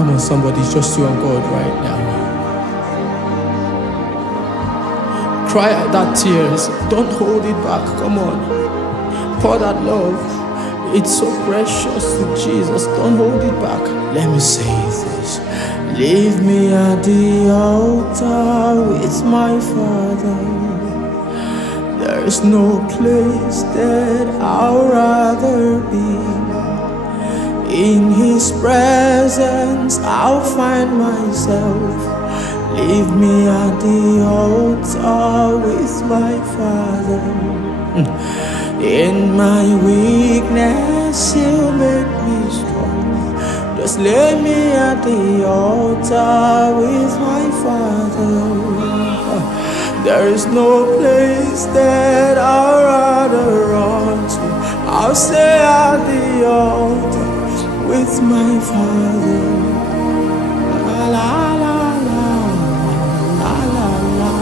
Come on, somebody, it's just you and God right now. Cry out that tears. Don't hold it back. Come on. Pour that love. It's so precious to Jesus. Don't hold it back. Let me say this. Leave me at the altar with my Father. There is no place that I'd rather be. In His presence I'll find myself. Leave me at the altar with my Father. In my weakness He'll make me strong. Just lay me at the altar with my Father. There is no place that I'd rather run to. I'll stay at the altar with my Father. La la la la la la la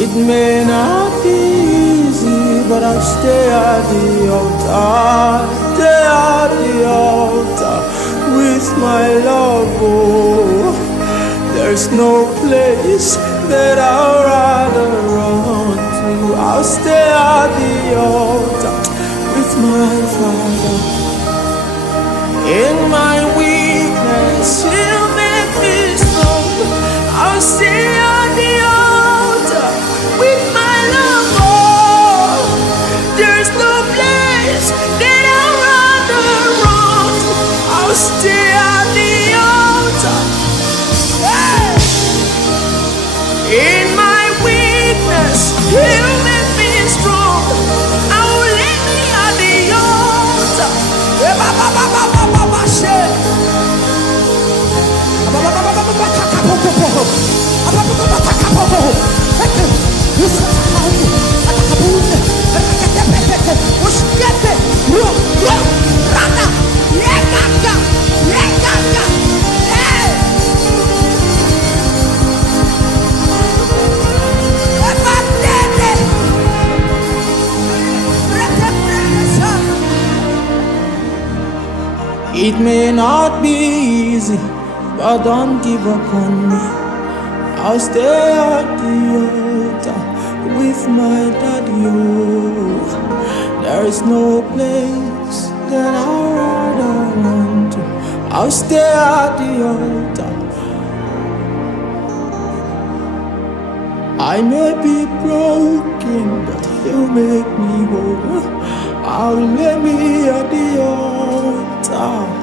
It may not be easy, but I'll stay at the altar, stay at the altar with my love. Oh, there's no place that I'd rather run to. I'll stay at the altar with my Father. In my weakness, He'll make me strong. I'll stay at the altar with my love. Oh, there's no place that I'd rather run to. I'll stay at the altar. Hey! In my weakness, He'll make me strong. I will lay me at the altar. It may not be easy, but don't give up on me. I'll stay at the altar with my daddy. Oh, there is no place that I'd rather run to. I'll stay at the altar. I may be broken, but He'll make me whole. I'll lay me at the altar.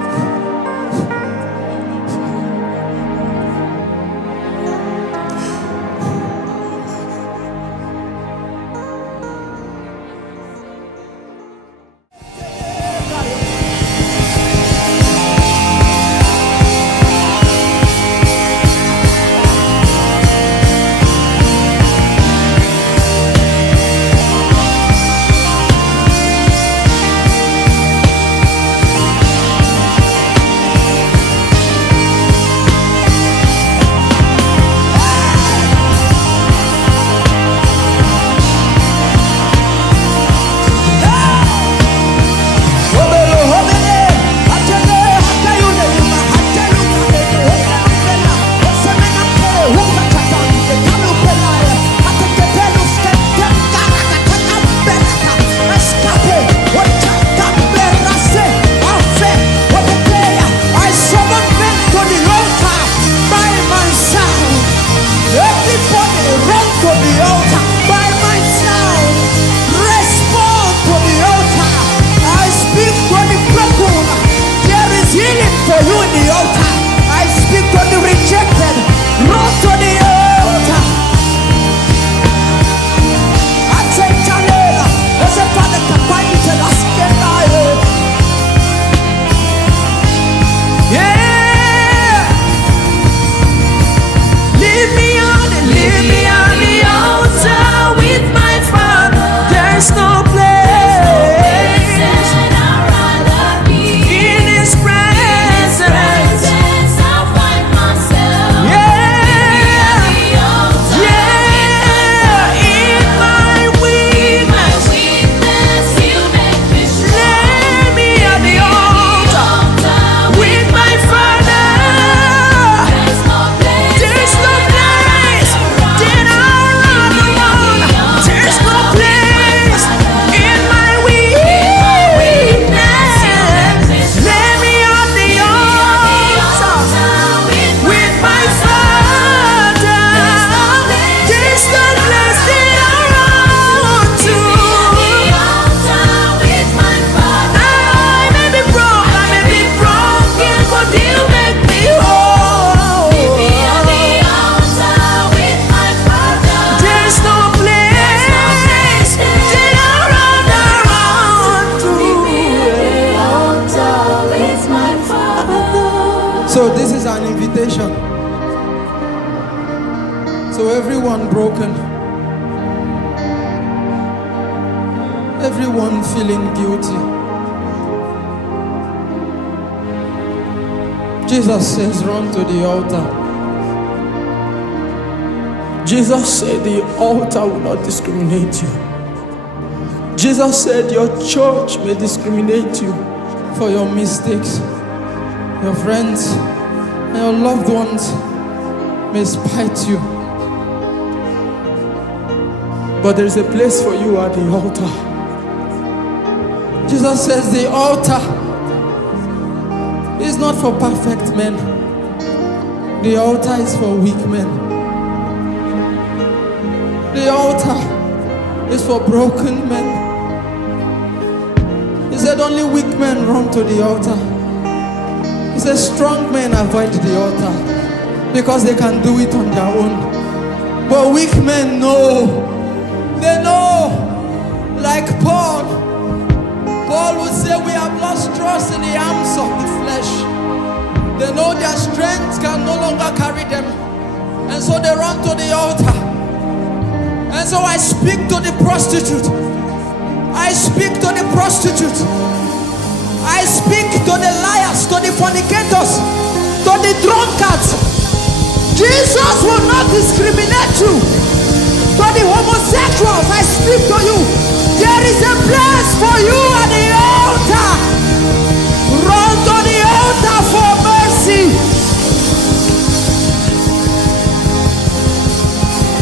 So this is an invitation. So everyone broken, everyone feeling guilty, Jesus says, run to the altar. Jesus said the altar will not discriminate you. Jesus said your church may discriminate you for your mistakes. Your friends and your loved ones may spite you. But there is a place for you at the altar. Jesus says the altar is not for perfect men. The altar is for weak men. The altar is for broken men. He said only weak men run to the altar. He said strong men avoid the altar because they can do it on their own. But weak men know. They know. Like Paul. Paul would say we have lost trust in the arms of the flesh. They know their strength can no longer carry them. And so they run to the altar. And so I speak to the prostitute. I speak to the prostitute. I speak to the liars, to the fornicators, to the drunkards. Jesus will not discriminate you. To the homosexuals, I speak to you. There is a place for you at the altar. Run to the altar for mercy.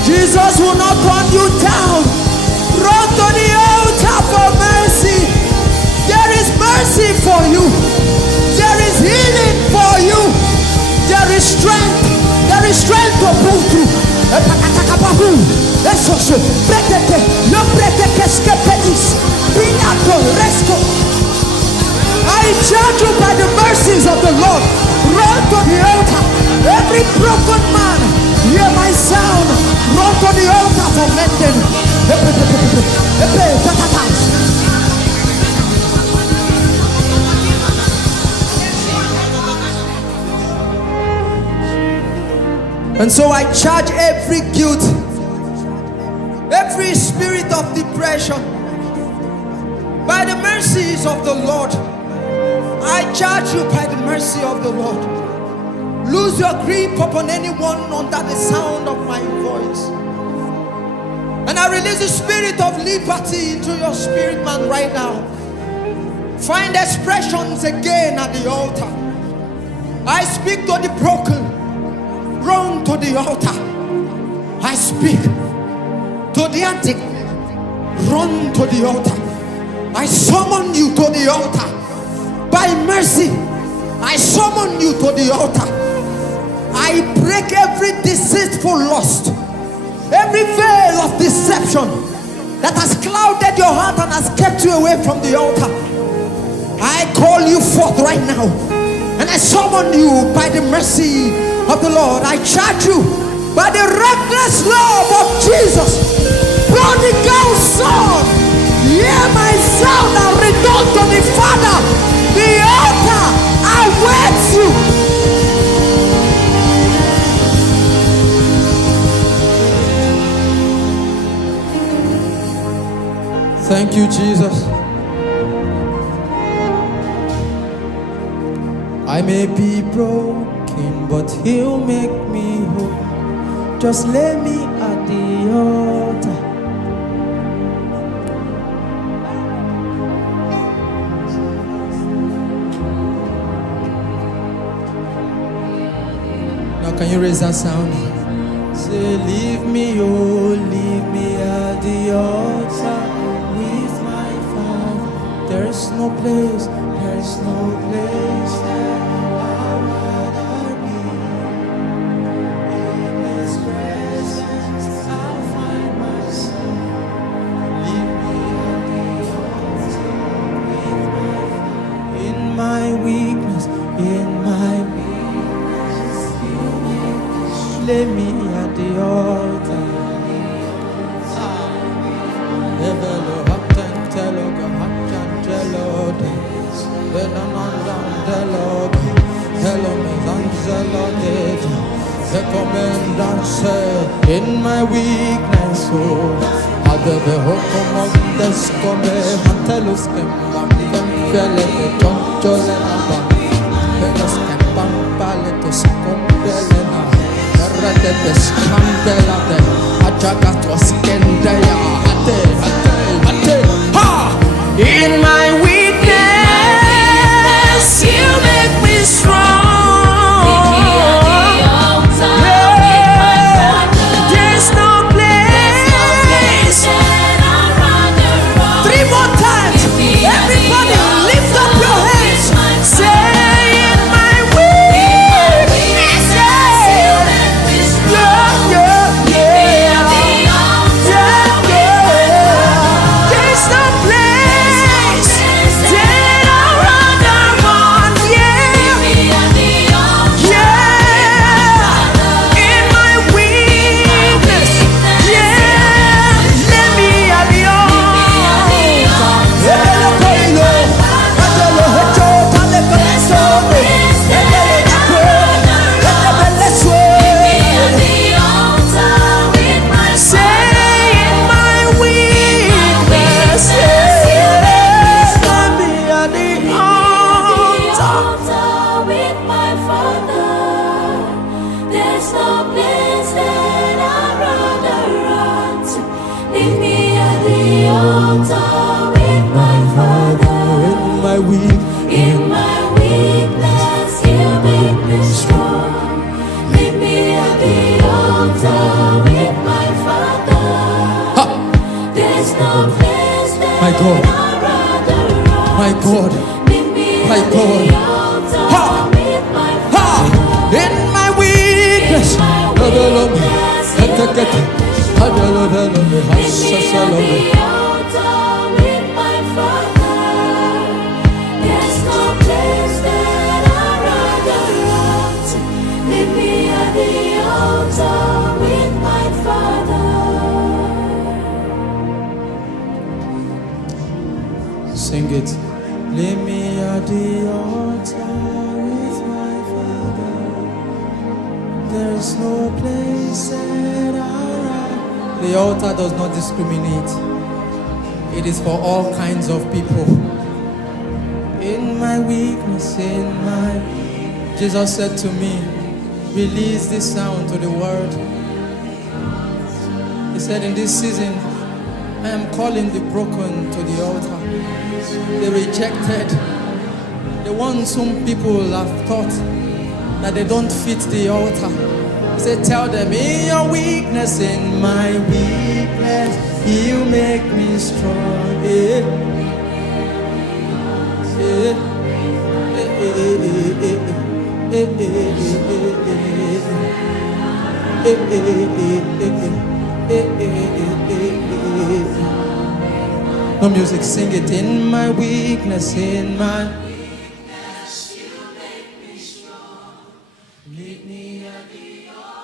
Jesus will not turn you down. Run to the altar for mercy. There is mercy for you. There is healing for you. There is strength. There is strength to pull through. I charge you by the mercies of the Lord. Run to the altar. Every broken man, hear my sound. Run to the altar for mending. And so I charge every guilt, every spirit of depression, by the mercies of the Lord. I charge you by the mercy of the Lord. Lose your grip upon anyone under the sound of my voice. And I release the spirit of liberty into your spirit man right now. Find expressions again at the altar. I speak to the broken. Run to the altar. I speak to the addict. Run to the altar. I summon you to the altar. By mercy, I summon you to the altar. I break every deceitful lust, every veil of deception that has clouded your heart and has kept you away from the altar. I call you forth right now, and I summon you by the mercy of the Lord. I charge you by the reckless love of Jesus. Prodigal son, hear my sound and return to the Father. The altar awaits you. Thank you, Jesus. I may be broken, but He'll make me whole. Just lay me at the altar. Now can you raise that sound? Say, leave me, oh, leave me at the altar with my Father. There's no place, there's no place that I'd rather be. In His presence, I'll find myself. Leave me at the altar with my Father. In my weakness, lay me at the altar. In my weakness, oh, I the hokum of this come, Mantelus can fell at the Tonjol and Abba, Venus can pampaletus compelena, Radetes Mandela, Ajagatos Kendaya, ha! In my weakness, you make me strong. My God, ha, ha, in my weakness, sing it. Leave me at the altar with my Father. There's no place that I. The altar does not discriminate. It is for all kinds of people. In my weakness, Jesus said to me, release this sound to the world. He said, in this season, I am calling the broken to the altar. The rejected, the ones whom people have thought that they don't fit the altar. He said, tell them, in your weakness, in my weakness, you make me strong. No music, sing it. In my weakness, in my weakness, you make me strong. Meet me at the altar.